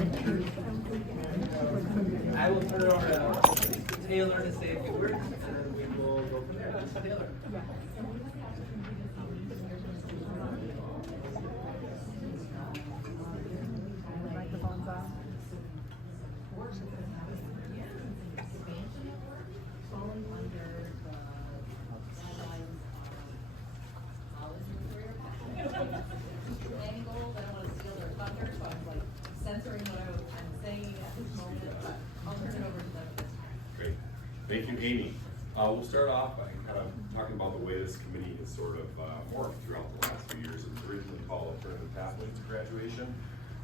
I will turn it over to Taylor to say a few words, and then we will go from there. Taylor. Microphone's on. Falling under the guidelines of college and career planning goals. I don't want to steal their thunder, so I'm like censoring what I'm saying at this moment, but I'll turn it over to them at this time. Great. Thank you, Amy. We'll start off by kind of talking about the way this committee has sort of morphed throughout the last few years. It was originally called Alternative Pathways to Graduation.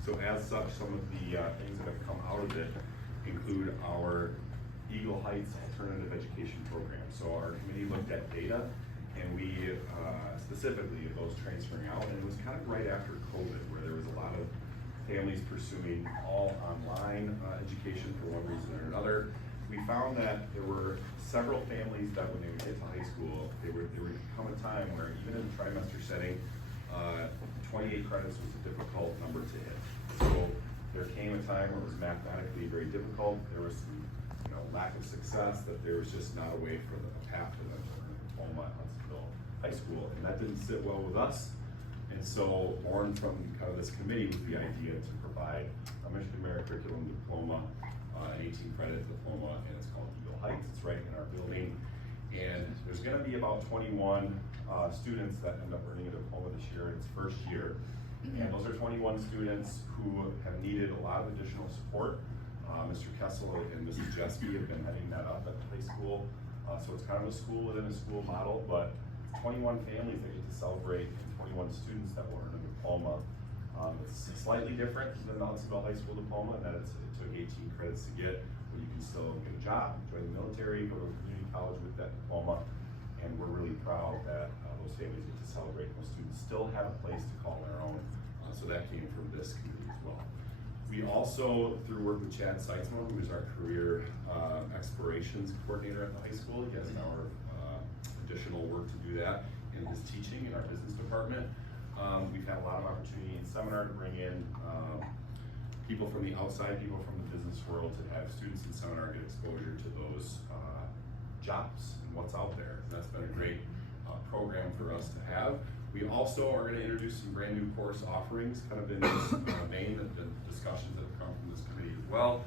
So as such, some of the things that have come out of it include our Eagle Heights Alternative Education Program. So our committee looked at data, and we specifically those transferring out, and it was kind of right after COVID, where there was a lot of families pursuing all online education for one reason or another. We found that there were several families that when they would get to high school, there would come a time where even in a trimester setting, 28 credits was a difficult number to hit. So there came a time where it was mathematically very difficult. There was some lack of success, that there was just not a way for a path to the diploma at Hudsonville High School, and that didn't sit well with us. And so born from kind of this committee was the idea to provide a Michigan Merit Curriculum diploma, an 18-credit diploma, and it's called Eagle Heights. It's right in our building. And there's gonna be about 21 students that end up earning a diploma this year in its first year. And those are 21 students who have needed a lot of additional support. Mr. Kessel and Mrs. Jeske have been heading that up at the high school. So it's kind of a school within a school model, but 21 families that get to celebrate and 21 students that will earn a diploma. It's slightly different than the Hudsonville High School diploma in that it took 18 credits to get, but you can still get a job, join the military, go to a community college with that diploma. And we're really proud that those families get to celebrate. Those students still have a place to call their own. So that came from this committee as well. We also, through work with Chad Seitzman, who is our career explorations coordinator at the high school, he has now additional work to do that in his teaching in our business department. We've had a lot of opportunity in seminar to bring in people from the outside, people from the business world, to have students in seminar get exposure to those jobs and what's out there. And that's been a great program for us to have. We also are going to introduce some brand new course offerings, kind of in this vein of the discussions that have come from this committee as well.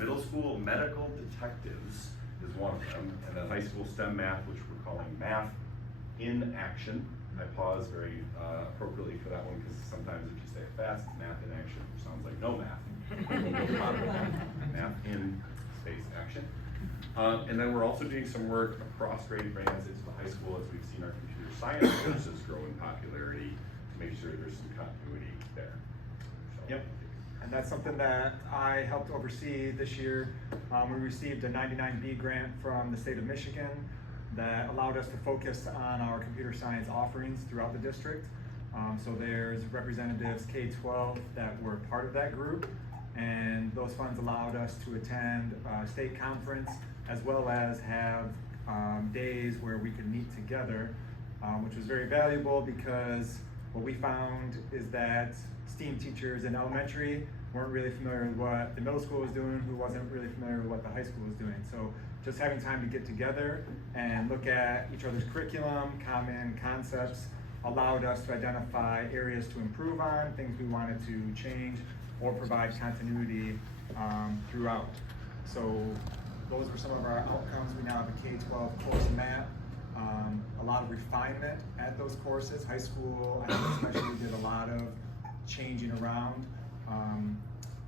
Middle school medical detectives is one of them, and then high school STEM math, which we're calling Math in Action. I pause very appropriately for that one, because sometimes if you say it fast, math in action, which sounds like no math. Math in space action. And then we're also doing some work across grade bands into the high school, as we've seen our computer science courses grow in popularity, to make sure there's some continuity there. So, yep. And that's something that I helped oversee this year. We received a 99B grant from the state of Michigan that allowed us to focus on our computer science offerings throughout the district. So there's representatives K-12 that were part of that group, and those funds allowed us to attend a state conference, as well as have days where we could meet together, which was very valuable, because what we found is that STEAM teachers in elementary weren't really familiar with what the middle school was doing, who wasn't really familiar with what the high school was doing. So just having time to get together and look at each other's curriculum, common concepts, allowed us to identify areas to improve on, things we wanted to change, or provide continuity throughout. So those were some of our outcomes. We now have a K-12 course map, a lot of refinement at those courses. High school, I think especially, did a lot of changing around.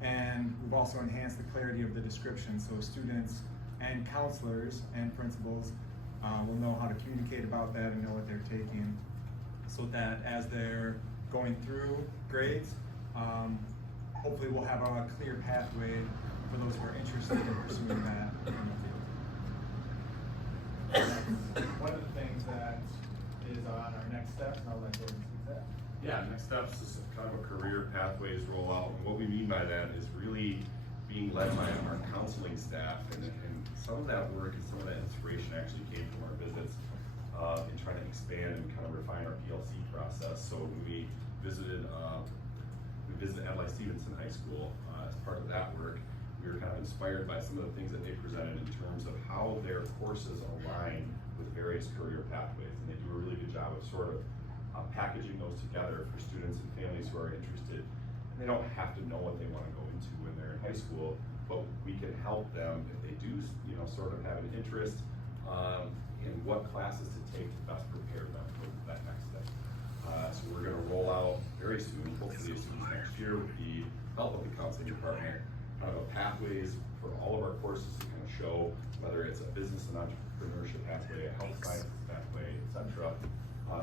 And we've also enhanced the clarity of the description, so students and counselors and principals will know how to communicate about that and know what they're taking, so that as they're going through grades, hopefully we'll have a clear pathway for those who are interested in pursuing that in the field. That's one of the things that is on our next steps, and I'll let Jordan speak to that. Yeah, next steps is kind of a career pathways rollout. And what we mean by that is really being led by our counseling staff, and some of that work and some of that inspiration actually came from our visits in trying to expand and kind of refine our PLC process. So when we visited Adlai Stevenson High School inspired by some of the things that they presented in terms of how their courses align with various career pathways. And they do a really good job of sort of packaging those together for students and families who are interested. And they don't have to know what they want to go into when they're in high school, but we can help them if they do, sort of have an interest in what classes to take to best prepare them for that next step. So we're going to roll out very soon, hopefully as soon as next year, with the help of the counseling department, kind of a pathways for all of our courses to kind of show whether it's a business and entrepreneurship pathway, a health sciences pathway, etc.,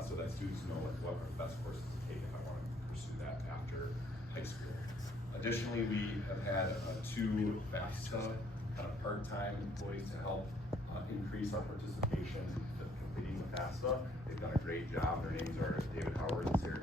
so that students know what are the best courses to take if I want to pursue that after high school. Additionally, we have had 2 FAFSA kind of part-time employees to help increase our participation in completing the FAFSA. They've done a great job. Their names are David Howard and Sarah